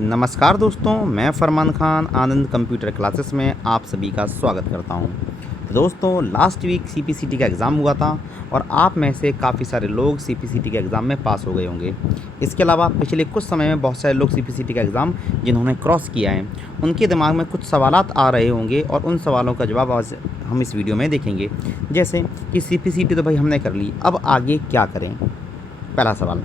नमस्कार दोस्तों, मैं फरमान खान आनंद कंप्यूटर क्लासेस में आप सभी का स्वागत करता हूं। तो दोस्तों, लास्ट वीक सीपीसीटी का एग्ज़ाम हुआ था और आप में से काफ़ी सारे लोग सीपीसीटी के एग्ज़ाम में पास हो गए होंगे। इसके अलावा पिछले कुछ समय में बहुत सारे लोग सीपीसीटी का एग्ज़ाम जिन्होंने क्रॉस किया है, उनके दिमाग में कुछ सवालात आ रहे होंगे और उन सवालों का जवाब आज हम इस वीडियो में देखेंगे। जैसे कि सीपीसीटी तो भाई हमने कर ली, अब आगे क्या करें? पहला सवाल।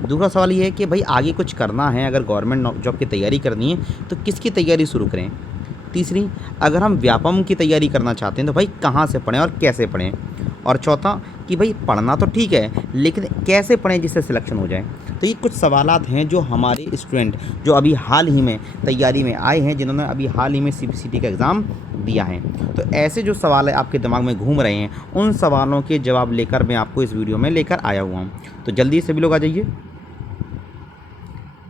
दूसरा सवाल ये है कि भाई आगे कुछ करना है, अगर गवर्नमेंट जॉब की तैयारी करनी है तो किसकी तैयारी शुरू करें? तीसरी, अगर हम व्यापम की तैयारी करना चाहते हैं तो भाई कहाँ से पढ़ें और कैसे पढ़ें? और चौथा कि भाई पढ़ना तो ठीक है, लेकिन कैसे पढ़ें जिससे सिलेक्शन हो जाए? तो ये कुछ सवालात हैं जो हमारे स्टूडेंट जो अभी हाल ही में तैयारी में आए हैं, जिन्होंने अभी हाल ही में सीपीसीटी का एग्ज़ाम दिया है। तो ऐसे जो सवाल आपके दिमाग में घूम रहे हैं, उन सवालों के जवाब लेकर मैं आपको इस वीडियो में लेकर आया हुआ हूँ। तो जल्दी सभी लोग आ जाइए।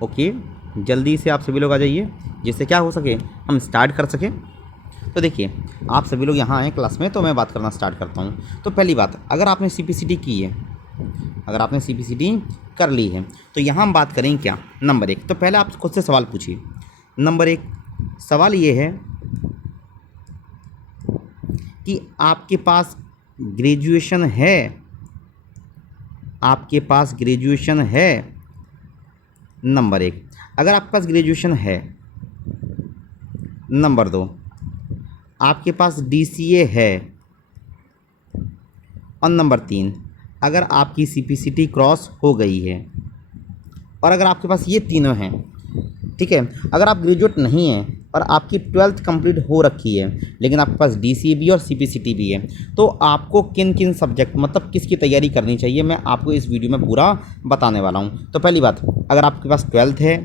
ओके, जल्दी से आप सभी लोग आ जाइए, जिससे क्या हो सके हम स्टार्ट कर सकें। तो देखिए, आप सभी लोग यहाँ आए क्लास में, तो मैं बात करना स्टार्ट करता हूँ। तो पहली बात, अगर आपने सीपीसीटी की है, अगर आपने सीपीसीटी कर ली है, तो यहाँ हम बात करें क्या? नंबर एक, तो पहले आप खुद से सवाल पूछिए। नंबर एक सवाल ये है कि आपके पास ग्रेजुएशन है? आपके पास ग्रेजुएशन है? नंबर एक, अगर आपके पास ग्रेजुएशन है। नंबर दो, आपके पास डीसीए है। और नंबर तीन, अगर आपकी सीपीसीटी क्रॉस हो गई है। और अगर आपके पास ये तीनों हैं, ठीक है, अगर आप ग्रेजुएट नहीं हैं और आपकी 12th कंप्लीट हो रखी है, लेकिन आपके पास डीसीए भी और सीपीसीटी भी है, तो आपको किन किन सब्जेक्ट मतलब किसकी तैयारी करनी चाहिए, मैं आपको इस वीडियो में पूरा बताने वाला हूँ। तो पहली बात, अगर आपके पास 12th है,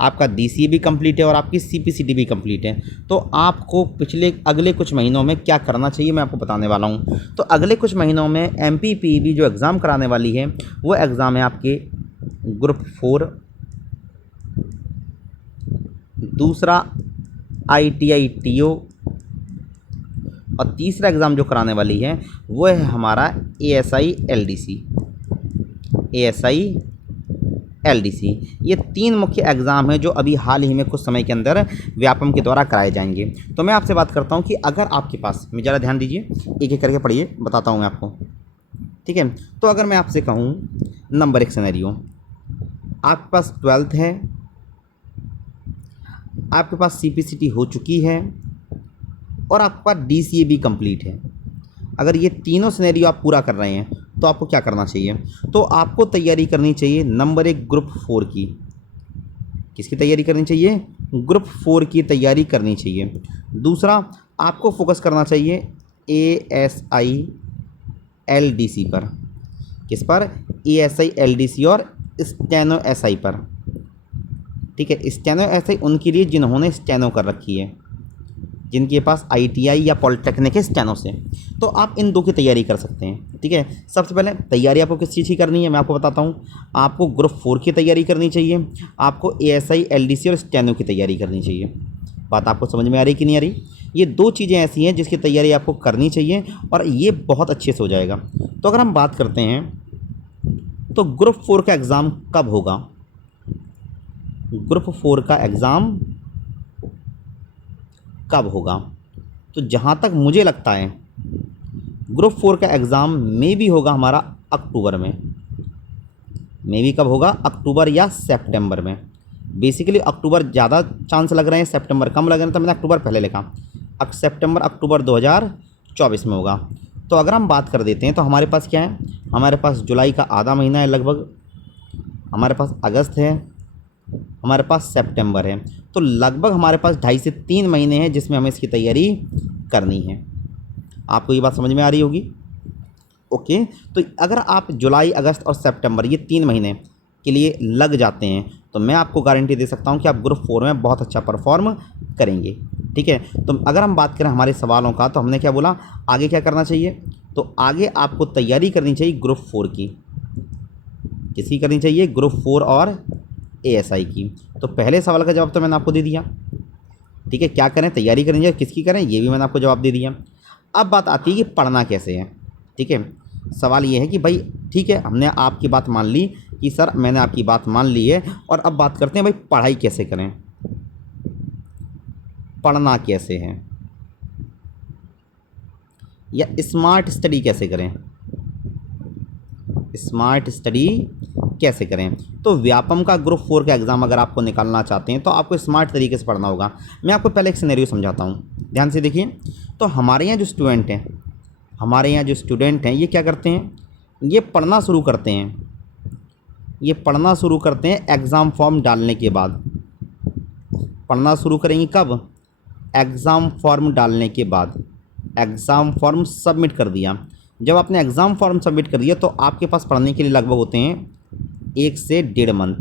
आपका डीसीए भी कंप्लीट है और आपकी सीपीसीटी भी कंप्लीट है, तो आपको अगले कुछ महीनों में क्या करना चाहिए मैं आपको बताने वाला हूँ। तो अगले कुछ महीनों में एमपीपीबी जो एग्ज़ाम कराने वाली है, वो एग्ज़ाम है आपके ग्रुप 4, दूसरा आईटीआई टीओ, और तीसरा एग्ज़ाम जो कराने वाली है वो है हमारा एएसआई एलडीसी। एएसआई एलडीसी, ये तीन मुख्य एग्ज़ाम हैं जो अभी हाल ही में कुछ समय के अंदर व्यापम के द्वारा कराए जाएंगे। तो मैं आपसे बात करता हूं कि अगर आपके पास, में ज़रा ध्यान दीजिए, एक एक करके पढ़िए, बताता हूं मैं आपको, ठीक है। तो अगर मैं आपसे कहूं, नंबर एक सिनेरियो, आपके पास 12th है, आपके पास सीपीसीटी हो चुकी है और आपके पास डीसीए भी कंप्लीट है। अगर ये तीनों सिनेरियो आप पूरा कर रहे हैं तो आपको क्या करना चाहिए? तो आपको तैयारी करनी चाहिए नंबर एक ग्रुप 4 की। किसकी तैयारी करनी चाहिए? ग्रुप 4 की तैयारी करनी चाहिए। दूसरा, आपको फोकस करना चाहिए एएसआई एलडीसी पर। किस पर? एएसआई एलडीसी और स्टेनो एसआई पर, ठीक है। स्टेनो एसआई उनके लिए जिन्होंने स्टेनो कर रखी है, जिनके पास आईटीआई या पॉलिटेक्निक है स्टेनो से, तो आप इन दो की तैयारी कर सकते हैं, ठीक है। सबसे पहले तैयारी आपको किस चीज़ की करनी है मैं आपको बताता हूँ। आपको ग्रुप 4 की तैयारी करनी चाहिए, आपको एएसआई एलडीसी और स्टेनो की तैयारी करनी चाहिए। बात आपको समझ में आ रही कि नहीं आ रही? ये दो चीज़ें ऐसी हैं जिसकी तैयारी आपको करनी चाहिए और ये बहुत अच्छे से हो जाएगा। तो अगर हम बात करते हैं तो ग्रुप 4 का एग्ज़ाम कब होगा? ग्रुप 4 का एग्ज़ाम कब होगा? तो जहाँ तक मुझे लगता है ग्रुप 4 का एग्ज़ाम मे भी होगा हमारा अक्टूबर में। मे भी कब होगा? अक्टूबर या सितंबर में। बेसिकली अक्टूबर ज़्यादा चांस लग रहे हैं, सितंबर कम लग रहे हैं, तो मैंने अक्टूबर पहले लिखा। सितंबर अक्टूबर 2024 में होगा। तो अगर हम बात कर देते हैं तो हमारे पास क्या है? हमारे पास जुलाई का आधा महीना है लगभग, हमारे पास अगस्त है, हमारे पास सितंबर है। तो लगभग हमारे पास 2.5 से 3 महीने हैं जिसमें हमें इसकी तैयारी करनी है। आपको ये बात समझ में आ रही होगी? ओके, तो अगर आप जुलाई, अगस्त और सितंबर ये 3 महीने के लिए लग जाते हैं तो मैं आपको गारंटी दे सकता हूं कि आप ग्रुप 4 में बहुत अच्छा परफॉर्म करेंगे, ठीक है। तो अगर हम बात करें हमारे सवालों का, तो हमने क्या बोला, आगे क्या करना चाहिए? तो आगे आपको तैयारी करनी चाहिए ग्रुप 4 की। किसकी करनी चाहिए? ग्रुप 4 और एएसआई की। तो पहले सवाल का जवाब तो मैंने आपको दे दिया, ठीक है। क्या करें? तैयारी करनी चाहिए, किसकी करें, ये भी मैंने आपको जवाब दे दिया। अब बात आती है कि पढ़ना कैसे है, ठीक है। सवाल ये है कि भाई ठीक है, हमने आपकी बात मान ली कि सर मैंने आपकी बात मान ली है, और अब बात करते हैं भाई पढ़ाई कैसे करें। पढ़ना कैसे है या स्मार्ट स्टडी कैसे करें, स्मार्ट स्टडी कैसे करें। तो व्यापम का ग्रुप 4 का एग्ज़ाम अगर आपको निकालना चाहते हैं तो आपको स्मार्ट तरीके से पढ़ना होगा। मैं आपको पहले एक सिनेरियो समझाता हूँ, ध्यान से देखिए। तो हमारे यहाँ जो स्टूडेंट हैं, ये क्या करते हैं, ये पढ़ना शुरू करते हैं एग्ज़ाम फॉर्म डालने के बाद। पढ़ना शुरू करेंगे कब, एग्ज़ाम फॉर्म डालने के बाद। एग्ज़ाम फॉर्म सबमिट कर दिया, जब आपने एग्ज़ाम फॉर्म सबमिट कर दिया तो आपके पास पढ़ने के लिए लगभग होते हैं 1 से 1.5 मंथ।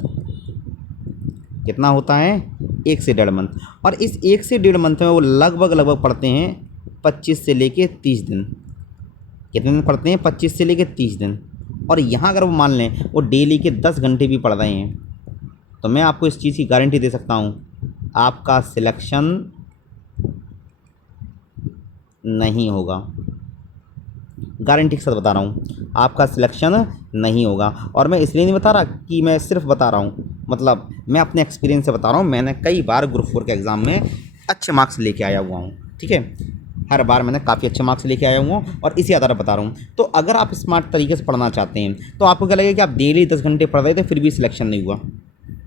कितना होता है, 1 से 1.5 मंथ। और इस 1 से 1.5 मंथ में वो लगभग पढ़ते हैं 25 से लेके 30 दिन। कितने दिन पढ़ते हैं, 25 से लेके 30 दिन। और यहाँ अगर वो मान लें वो डेली के 10 घंटे भी पढ़ रहे हैं तो मैं आपको इस चीज़ की गारंटी दे सकता हूँ, आपका सिलेक्शन नहीं होगा। गारंटी के साथ बता रहा हूँ, आपका सिलेक्शन नहीं होगा। और मैं इसलिए नहीं बता रहा कि मैं सिर्फ बता रहा हूँ, मतलब मैं अपने एक्सपीरियंस से बता रहा हूँ। मैंने कई बार ग्रुप 4 के एग्ज़ाम में अच्छे मार्क्स लेके आया हुआ हूँ, ठीक है। हर बार मैंने काफ़ी अच्छे मार्क्स लेके आया हुआ हूँ और इसी आधार पर बता रहा हूँ। तो अगर आप स्मार्ट तरीके से पढ़ना चाहते हैं तो आपको क्या लगेगा कि आप डेली 10 घंटे पढ़ रहे थे फिर भी सिलेक्शन नहीं हुआ।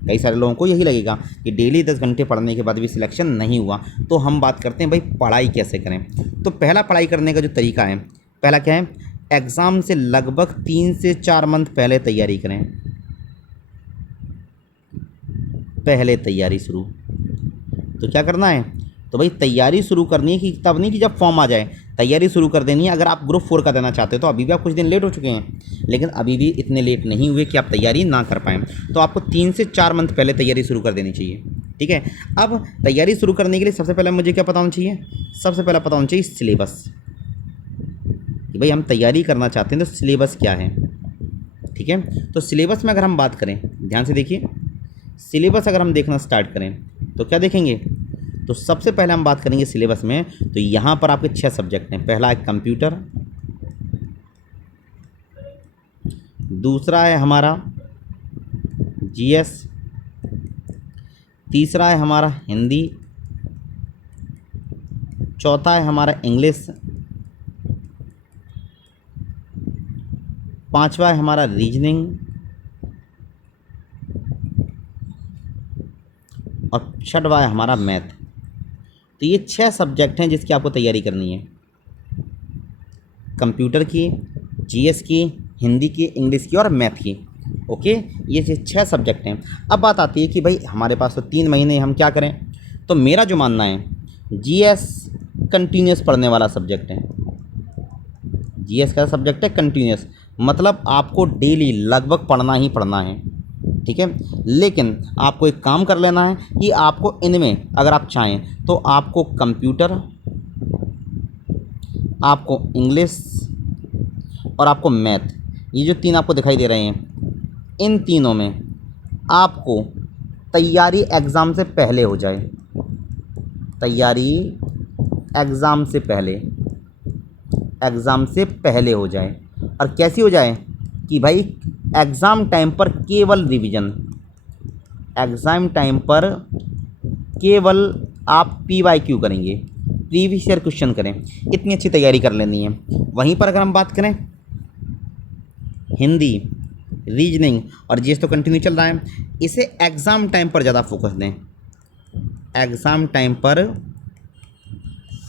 कई सारे लोगों को यही लगेगा कि डेली 10 घंटे पढ़ने के बाद भी सिलेक्शन नहीं हुआ। तो हम बात करते हैं भाई पढ़ाई कैसे करें। तो पहला पढ़ाई करने का जो तरीका है, पहला क्या है, एग्ज़ाम से लगभग 3 से 4 मंथ पहले तैयारी करें। पहले तैयारी शुरू, तो क्या करना है, तो भाई तैयारी शुरू करनी है कि तब नहीं कि जब फॉर्म आ जाए, तैयारी शुरू कर देनी है। अगर आप ग्रुप 4 का देना चाहते हो तो अभी भी आप कुछ दिन लेट हो चुके हैं, लेकिन अभी भी इतने लेट नहीं हुए कि आप तैयारी ना कर पाएँ। तो आपको 3 से 4 मंथ पहले तैयारी शुरू कर देनी चाहिए, ठीक है। अब तैयारी शुरू करने के लिए सबसे पहले मुझे क्या पता होना चाहिए, सबसे पहले पता होना चाहिए सिलेबस, कि भाई हम तैयारी करना चाहते हैं तो सिलेबस क्या है, ठीक है। तो सिलेबस में अगर हम बात करें, ध्यान से देखिए, सिलेबस अगर हम देखना स्टार्ट करें तो क्या देखेंगे, तो सबसे पहले हम बात करेंगे सिलेबस में। तो यहाँ पर आपके 6 सब्जेक्ट हैं। पहला है कंप्यूटर, दूसरा है हमारा जीएस, तीसरा है हमारा हिंदी, चौथा है हमारा इंग्लिश, पांचवा है हमारा रीजनिंग और छठवा है हमारा मैथ। तो ये 6 सब्जेक्ट हैं जिसकी आपको तैयारी करनी है, कंप्यूटर की, जीएस की, हिंदी की, इंग्लिश की और मैथ की। ओके, ये 6 सब्जेक्ट हैं। अब बात आती है कि भाई हमारे पास तो 3 महीने, हम क्या करें। तो मेरा जो मानना है, जीएस कंटिन्यूस पढ़ने वाला सब्जेक्ट है। जीएस का सब्जेक्ट है कंटिन्यूस, मतलब आपको डेली लगभग पढ़ना ही पढ़ना है, ठीक है। लेकिन आपको एक काम कर लेना है कि आपको इनमें अगर आप चाहें तो आपको कंप्यूटर, आपको इंग्लिश और आपको मैथ, ये जो 3 आपको दिखाई दे रहे हैं, इन तीनों में आपको तैयारी एग्ज़ाम से पहले हो जाए। तैयारी एग्ज़ाम से पहले हो जाए। और कैसी हो जाए कि भाई एग्ज़ाम टाइम पर केवल रिवीजन, एग्ज़ाम टाइम पर केवल आप PYQ करेंगे, प्रीवियस ईयर क्वेश्चन करें, इतनी अच्छी तैयारी कर लेनी है। वहीं पर अगर हम बात करें हिंदी, रीजनिंग और जीएस तो कंटिन्यू चल रहा है, इसे एग्ज़ाम टाइम पर ज़्यादा फोकस दें। एग्ज़ाम टाइम पर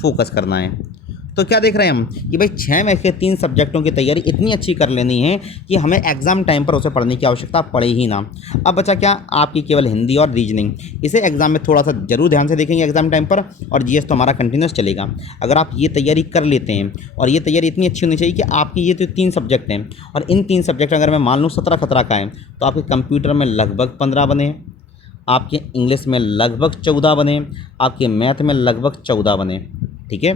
फोकस करना है। तो क्या देख रहे हैं हम कि भाई 6 में से 3 सब्जेक्टों की तैयारी इतनी अच्छी कर लेनी है कि हमें एग्ज़ाम टाइम पर उसे पढ़ने की आवश्यकता पड़े ही ना। अब बचा क्या, आपकी केवल हिंदी और रीजनिंग, इसे एग्ज़ाम में थोड़ा सा ज़रूर ध्यान से देखेंगे एग्ज़ाम टाइम पर। और जीएस तो हमारा कंटिन्यूस चलेगा। अगर आप ये तैयारी कर लेते हैं, और ये तैयारी इतनी अच्छी होनी चाहिए कि आपकी ये तो 3 सब्जेक्ट हैं, और इन 3 सब्जेक्ट अगर मैं मान लूँ 17 खतरा का है, तो आपके कंप्यूटर में लगभग 15 बने, आपके इंग्लिश में लगभग 14 बने, आपके मैथ में लगभग 14 बने, ठीक है।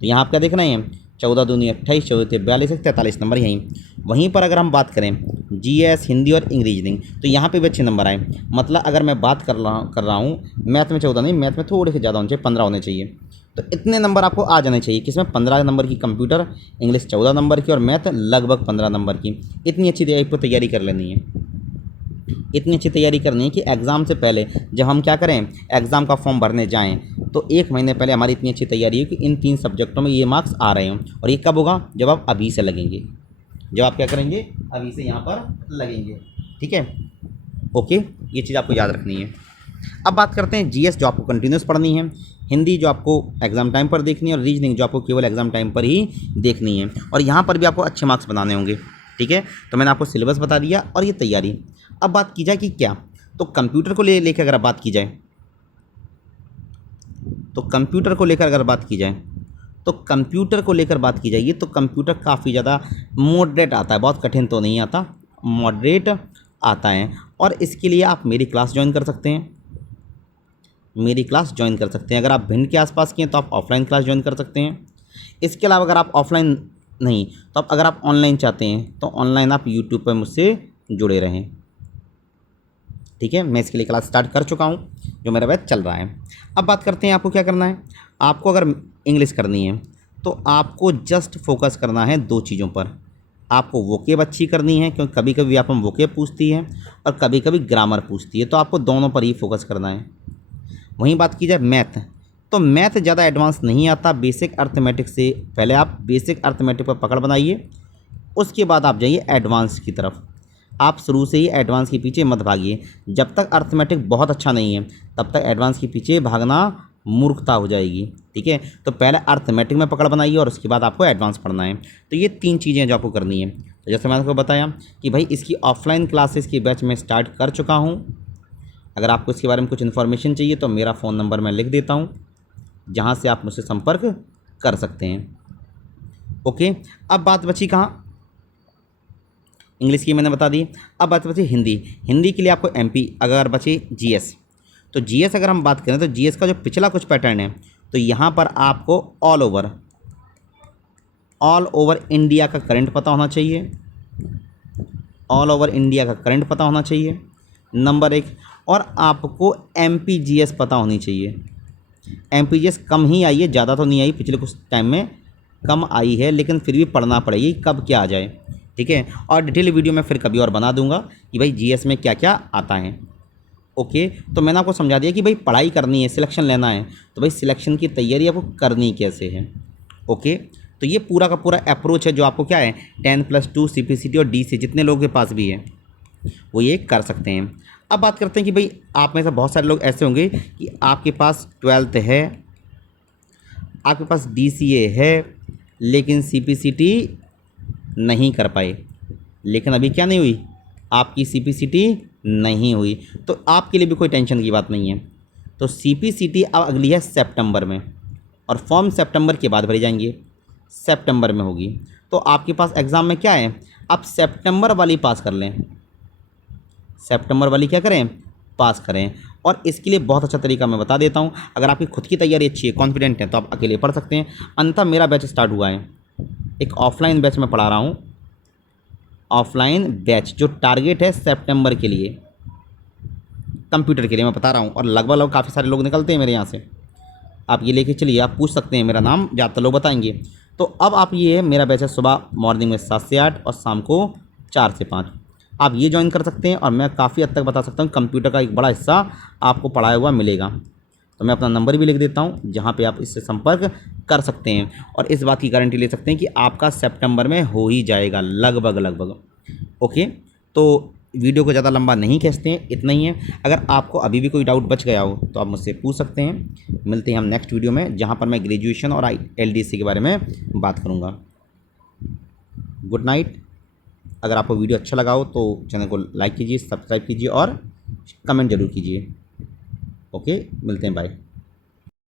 तो यहाँ आप क्या देखना है, 14 दूनी 28, 14 42, 43 नंबर यहीं। वहीं पर अगर हम बात करें जीएस, हिंदी और रीजनिंग, तो यहाँ पे भी अच्छे नंबर आए। मतलब अगर मैं बात कर रहा हूँ मैथ में 14 नहीं, मैथ में थोड़े से ज़्यादा होने चाहिए, 15 होने चाहिए। तो इतने नंबर आपको आ जाने चाहिए, किसमें 15 नंबर की कंप्यूटर, इंग्लिश 14 नंबर की और मैथ लगभग 15 नंबर की। इतनी अच्छी तैयारी कर लेनी है, इतनी अच्छी तैयारी करनी है कि एग्ज़ाम से पहले जब हम क्या करें, एग्ज़ाम का फॉर्म भरने जाएं, तो 1 महीने पहले हमारी इतनी अच्छी तैयारी हो कि इन 3 सब्जेक्टों में ये मार्क्स आ रहे हों। और ये कब होगा? जब आप अभी से लगेंगे, जब आप क्या करेंगे, अभी से यहाँ पर लगेंगे। ठीक है, ओके, ये चीज़ आपको याद रखनी है। अब बात करते हैं जीएस जो आपको कंटिन्यूस पढ़नी है, हिंदी जो आपको एग्ज़ाम टाइम पर देखनी है, और रीजनिंग जो आपको केवल एग्ज़ाम टाइम पर ही देखनी है। और यहाँ पर भी आपको अच्छे मार्क्स बनाने होंगे। ठीक है, तो मैंने आपको सिलेबस बता दिया और ये तैयारी। अब बात की जाए कि क्या, तो कंप्यूटर को लेकर अगर बात की जाए, तो कंप्यूटर को लेकर अगर बात की जाए, तो कंप्यूटर को लेकर बात की जाएगी तो कंप्यूटर काफ़ी ज़्यादा मॉडरेट आता है, बहुत कठिन तो नहीं आता, मॉडरेट आता है। और इसके लिए आप मेरी क्लास ज्वाइन कर सकते हैं, मेरी क्लास ज्वाइन कर सकते हैं। अगर आप भिंड के आसपास के हैं तो आप ऑफलाइन क्लास ज्वाइन कर सकते हैं। इसके अलावा अगर आप ऑफलाइन नहीं, तो अगर आप ऑनलाइन चाहते हैं तो ऑनलाइन आप यूट्यूब पर मुझसे जुड़े रहें। ठीक है, मैं इसके लिए क्लास स्टार्ट कर चुका हूँ, जो मेरा बैच चल रहा है। अब बात करते हैं आपको क्या करना है। आपको अगर इंग्लिश करनी है तो आपको जस्ट फोकस करना है 2 चीज़ों पर। आपको वोकेब अच्छी करनी है, क्योंकि कभी कभी आप हम वोकेब पूछती है और कभी कभी ग्रामर पूछती है, तो आपको दोनों पर ही फोकस करना है। वहीं बात की जाए मैथ, तो मैथ ज़्यादा एडवांस नहीं आता, बेसिक अर्थमेटिक से पहले आप बेसिक अर्थमेटिक पर पकड़ बनाइए, उसके बाद आप जाइए एडवांस की तरफ। आप शुरू से ही एडवांस के पीछे मत भागिए। जब तक अर्थमेटिक बहुत अच्छा नहीं है तब तक एडवांस के पीछे भागना मूर्खता हो जाएगी। ठीक है, तो पहले अर्थमेटिक में पकड़ बनाइए और उसके बाद आपको एडवांस पढ़ना है। तो ये 3 चीज़ें जो आपको करनी है। तो जैसे मैंने आपको बताया कि भाई इसकी ऑफलाइन क्लासेस की बैच में स्टार्ट कर चुका हूँ। अगर आपको इसके बारे में कुछ इन्फॉर्मेशन चाहिए तो मेरा फ़ोन नंबर मैं लिख देता हूँ, जहाँ से आप मुझसे संपर्क कर सकते हैं। ओके, अब बात बची कहाँ, इंग्लिश की मैंने बता दी। अब बात बची हिंदी। हिंदी के लिए आपको एमपी, अगर बचे जीएस, तो जीएस अगर हम बात करें तो जीएस का जो पिछला कुछ पैटर्न है, तो यहाँ पर आपको ऑल ओवर इंडिया का करंट पता होना चाहिए, ऑल ओवर इंडिया का करंट पता होना चाहिए, नंबर 1। और आपको एमपी जीएस पता होनी चाहिए। एमपी जीएस कम ही आई है, ज़्यादा तो नहीं आई, पिछले कुछ टाइम में कम आई है, लेकिन फिर भी पढ़ना पड़ेगी, कब क्या आ जाए। ठीक है, और डिटेल वीडियो मैं फिर कभी और बना दूंगा कि भाई जीएस में क्या क्या आता है। ओके, तो मैंने आपको समझा दिया कि भाई पढ़ाई करनी है, सिलेक्शन लेना है, तो भाई सिलेक्शन की तैयारी आपको करनी कैसे है। ओके, तो ये पूरा का पूरा अप्रोच है जो आपको क्या है 10+2 सीपीसीटी और डीसी जितने लोगों के पास भी है वो ये कर सकते हैं। अब बात करते हैं कि भाई आप में से बहुत सारे लोग ऐसे होंगे कि आपके पास 12th है, आपके पास डीसीए है, लेकिन सीपीसीटी नहीं कर पाए। लेकिन अभी क्या नहीं हुई, आपकी सीपीसीटी नहीं हुई, तो आपके लिए भी कोई टेंशन की बात नहीं है। तो सीपीसीटी अब अगली है सितंबर में, और फॉर्म सितंबर के बाद भरे जाएंगे, सितंबर में होगी। तो आपके पास एग्ज़ाम में क्या है, आप सितंबर वाली पास कर लें, सितंबर वाली क्या करें, पास करें। और इसके लिए बहुत अच्छा तरीका मैं बता देता हूँ। अगर आपकी खुद की तैयारी अच्छी है, कॉन्फिडेंट है, तो आप अकेले पढ़ सकते हैं। अंततः मेरा बैच स्टार्ट हुआ है, एक ऑफलाइन बैच में पढ़ा रहा हूँ, ऑफलाइन बैच जो टारगेट है सितंबर के लिए, कंप्यूटर के लिए मैं बता रहा हूँ। और लगभग काफ़ी सारे लोग निकलते हैं मेरे यहाँ से, आप ये लेके चलिए, आप पूछ सकते हैं, मेरा नाम ज़्यादातर लोग बताएंगे। तो अब आप ये मेरा बैच है सुबह मॉर्निंग में 7 से 8 और शाम को 4 से 5, आप ये ज्वाइन कर सकते हैं। और मैं काफ़ी हद तक बता सकता हूँ, कंप्यूटर का एक बड़ा हिस्सा आपको पढ़ाया हुआ मिलेगा। तो मैं अपना नंबर भी लिख देता हूँ, जहाँ पे आप इससे संपर्क कर सकते हैं और इस बात की गारंटी ले सकते हैं कि आपका सितंबर में हो ही जाएगा लगभग। ओके, तो वीडियो को ज़्यादा लंबा नहीं खींचते हैं, इतना ही है। अगर आपको अभी भी कोई डाउट बच गया हो तो आप मुझसे पूछ सकते हैं। मिलते हैं हम नेक्स्ट वीडियो में, जहाँ पर मैं ग्रेजुएशन और एलडीसी के बारे में बात करूँगा। Good night. अगर आपको वीडियो अच्छा लगा हो तो चैनल को लाइक कीजिए, सब्सक्राइब कीजिए और कमेंट जरूर कीजिए। ओके, मिलते हैं, बाय।